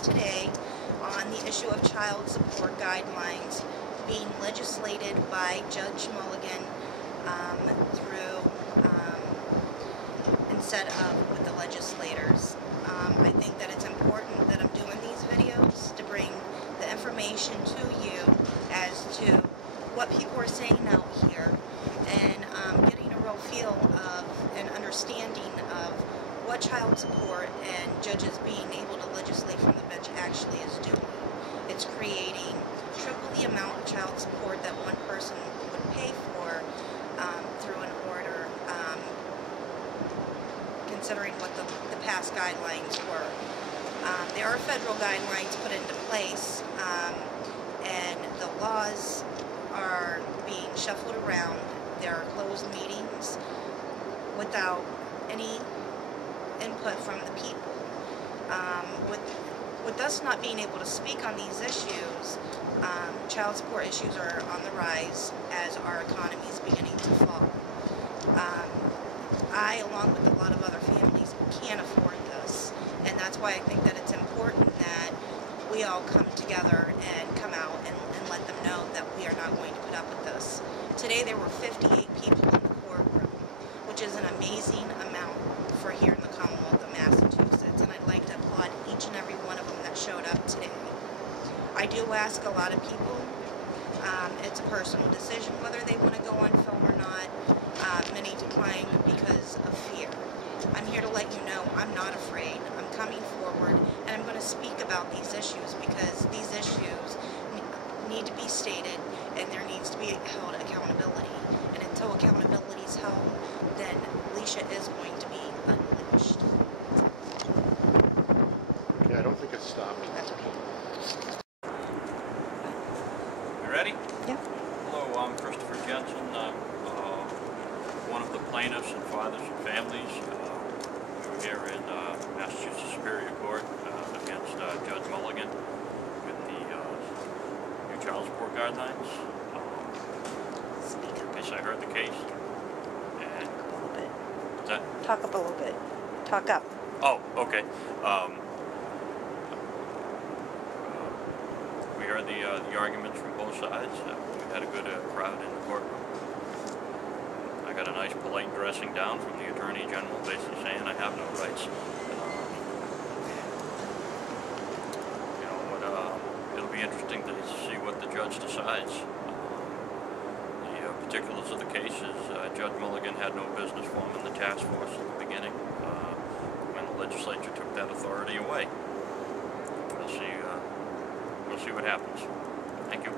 case today on the issue of child support guidelines being legislated by Judge Mulligan instead of with the legislators. I think that it's important that I'm doing these videos to bring the information to you as to what people are saying out here, and getting a real feel of an understanding of what child support and judges being able to legislate from the bench actually is doing. It's creating triple the amount of child support that one person would pay for through an order, considering what the past guidelines were. There are federal guidelines put into place, and the laws are being shuffled around. There are closed meetings without any input from the people. With us not being able to speak on these issues, child support issues are on the rise as our economy is beginning to fall. I, along with a lot of other families, can't afford this, and that's why I think that it's important that we all come together and come out and let them know that we are not going to put up with this. Today there were 58 people in the courtroom, which is an amazing amount for here in the Commonwealth of Massachusetts, and I'd like to applaud each and every one of them that showed up today. I do ask a lot of people, it's a personal decision whether they want to go on film or not. Many decline because of fear. I'm here to let you know I'm not afraid. I'm coming forward, and I'm going to speak about these issues because these issues need to be stated, and there needs to be held accountability. And until accountability is held, then Alicia is going to be unleashed. Okay, I don't think it's stopped. That's okay. You ready? Yeah. Hello, I'm Christopher Jensen. I'm one of the plaintiffs and fathers and families. We were here in Massachusetts Superior Court against Judge Mulligan with the new child support guidelines. Yes, I heard the case. And A little bit. what's that? Talk up a little bit. Talk up. Oh, okay. We heard the arguments from both sides. We had a good crowd in the courtroom. I got a nice polite dressing down from the Attorney General, basically saying I have no rights. It'll be interesting to see what the judge decides. The particulars of the case is Judge Mulligan had no business forming the task force at the beginning when the legislature took that authority away. We'll see what happens. Thank you.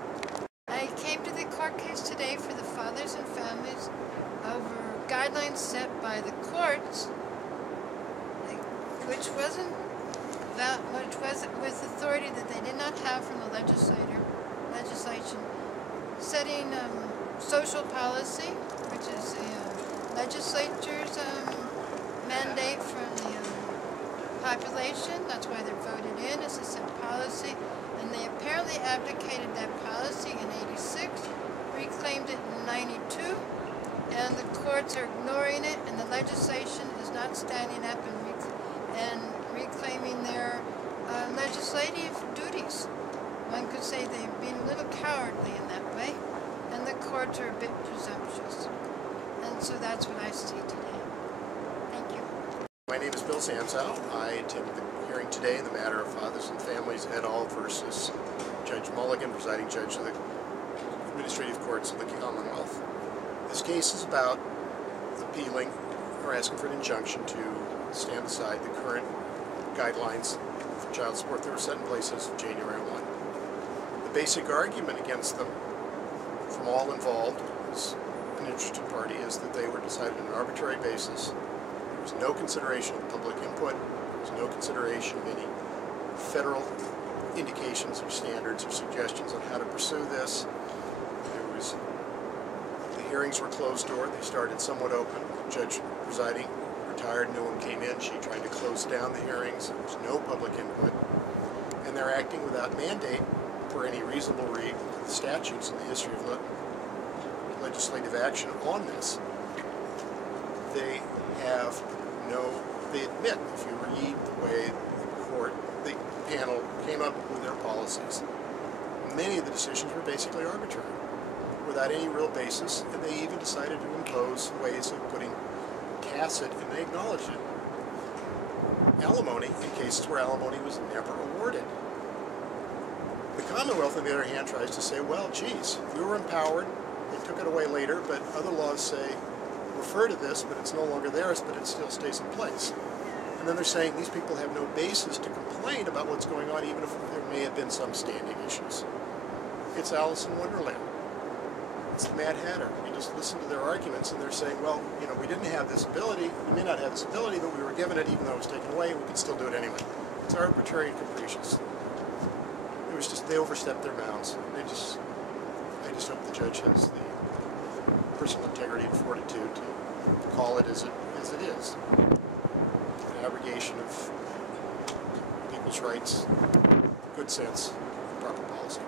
I came to the court case today for the fathers and families over guidelines set by the courts, which was with authority that they did not have from the legislation, setting social policy, which is the legislature's mandate from the population. That's why they're voted in, is to set policy. And they apparently abdicated that policy in '86, reclaimed it in '92, and the courts are ignoring it, and the legislation is not standing up and reclaiming their legislative duties. One could say they've been a little cowardly in that way, and the courts are a bit presumptuous. And so that's what I see today. Thank you. My name is Bill Samsow. I attended the hearing today in the matter of Fathers and Families et al. Versus Judge Mulligan, presiding judge of the Administrative Courts of the Commonwealth. This case is about appealing or asking for an injunction to stand aside the current guidelines for child support that were set in place as of January 1. The basic argument against them from all involved, as an interested party, is that they were decided on an arbitrary basis. There was no consideration of public input. There was no consideration of any federal indications or standards or suggestions on how to pursue this. The hearings were closed door. They started somewhat open. The judge presiding retired. No one came in. She tried to close down the hearings. There was no public input. And they're acting without mandate for any reasonable read of the statutes in the history of legislative action on this. They admit, if you read the way the panel came up with their policies, many of the decisions were basically arbitrary, without any real basis, and they even decided to impose ways of putting tacit, and they acknowledged it, alimony in cases where alimony was never awarded. The Commonwealth, on the other hand, tries to say, well, geez, we were empowered, they took it away later, but other laws say, refer to this, but it's no longer theirs, but it still stays in place. And then they're saying these people have no basis to complain about what's going on, even if there may have been some standing issues. It's Alice in Wonderland. It's the Mad Hatter. You just listen to their arguments, and they're saying, well, you know, we didn't have this ability, we may not have this ability, but we were given it even though it was taken away, we can still do it anyway. It's arbitrary and capricious. It was just, they overstepped their bounds. I just hope the judge has the personal integrity and fortitude to call it as it is. An abrogation of people's rights, good sense, proper policy.